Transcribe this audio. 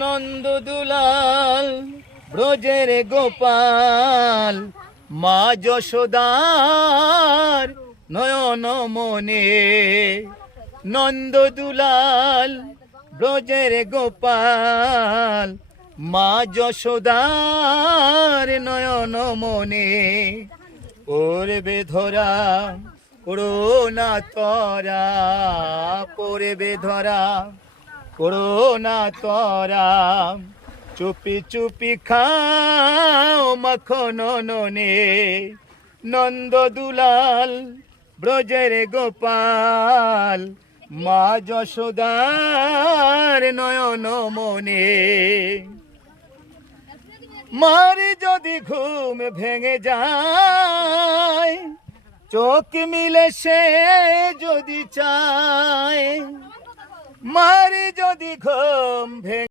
নন্দদুলাল ব্রজের গোপাল, মা যশোদার নয়ন মনে। নন্দদুলাল ব্রজের গোপাল, মা যশোদার নয়ন মনে। পড়বে ধরা করোনা তরা, পড়বে ধরা করোনা তরা। চুপি চুপি খাও মাখন ননে। নন্দদুলাল ব্রজের গোপাল, মা যশোদার নয়ন মনে। মার যদি ঘুম ভেঙে যায়, চোখ মিলে সে যদি চায়, মার যদি ঘুম ভেঙে